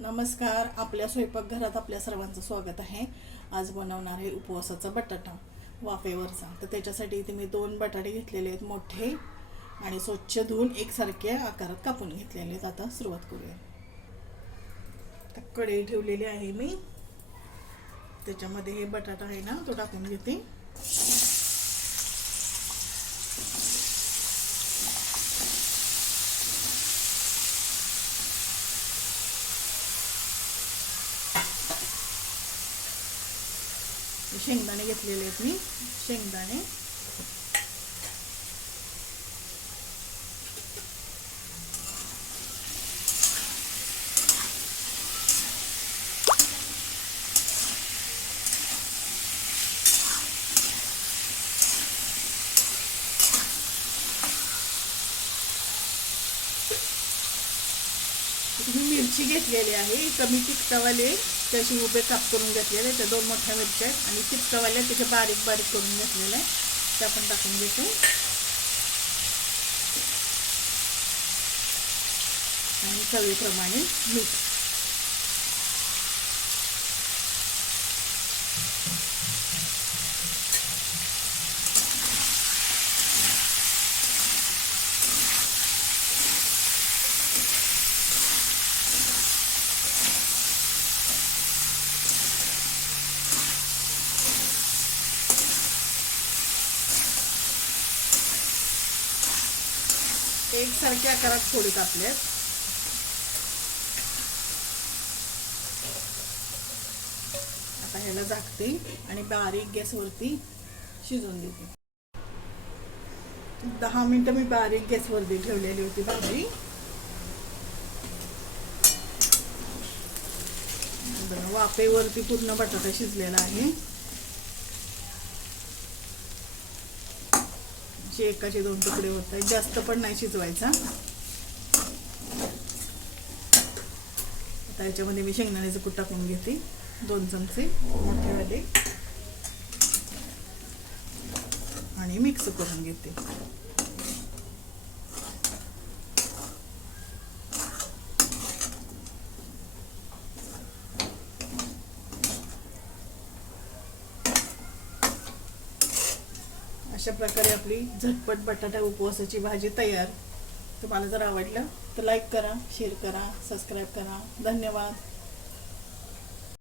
नमस्कार आपल्या स्वयंपाकघरात आपल्या सर्वांचं स्वागत आहे. आज बनवणार आहे उपवासाचा बटाटा वाफेवरचा. तर त्याच्यासाठी इथे मी दोन बटाटे घेतलेले आहेत मोठे आणि स्वच्छ धुवून एकसारख्या आकारात कापून घेतलेले आहेत. आता सुरुवात करूया. तर कढई ठेवलेली आहे मी. त्याच्यामध्ये हे बटाटा आहे ना तो टाकून घेते. शेंगदाणे घेतलेले आहेत मी. शेंगदाणे. मी मिरची घेतलेली आहे. कमी तिखटवाले त्याशी उभे काप करून घेतलेले. त्या दोन मोठ्या मिरच्या आहेत आणि तिखटवाल्या तिथे बारीक बारीक करून घेतलेल्या आहे त्या पण टाकून घेते. आणि चवीप्रमाणे मीठ. एकसारख्या आकारात फोडी कापल्यात आता ह्याला झाकते आणि बारीक गॅसवरती शिजवून देते दहा मिनिटं मी बारीक गॅसवरती ठेवलेली होती भाजी. बघा, वाफेवरती पूर्ण बटाटा शिजलेला आहे. असे एकाचे दोन तुकडे होत आहेत. जास्त पण नाही शिजवायचा. आता याच्यामध्ये मी शेंगदाण्याचं कूट टाकून घेते. दोन चमचे मोठेवाले आणि मिक्स करून घेते. अशा प्रकारे आपली झटपट बटाटा उपवासाची भाजी तयार. तुम्हाला जर आवडलं तर लाईक करा शेअर करा सबस्क्राईब करा. धन्यवाद.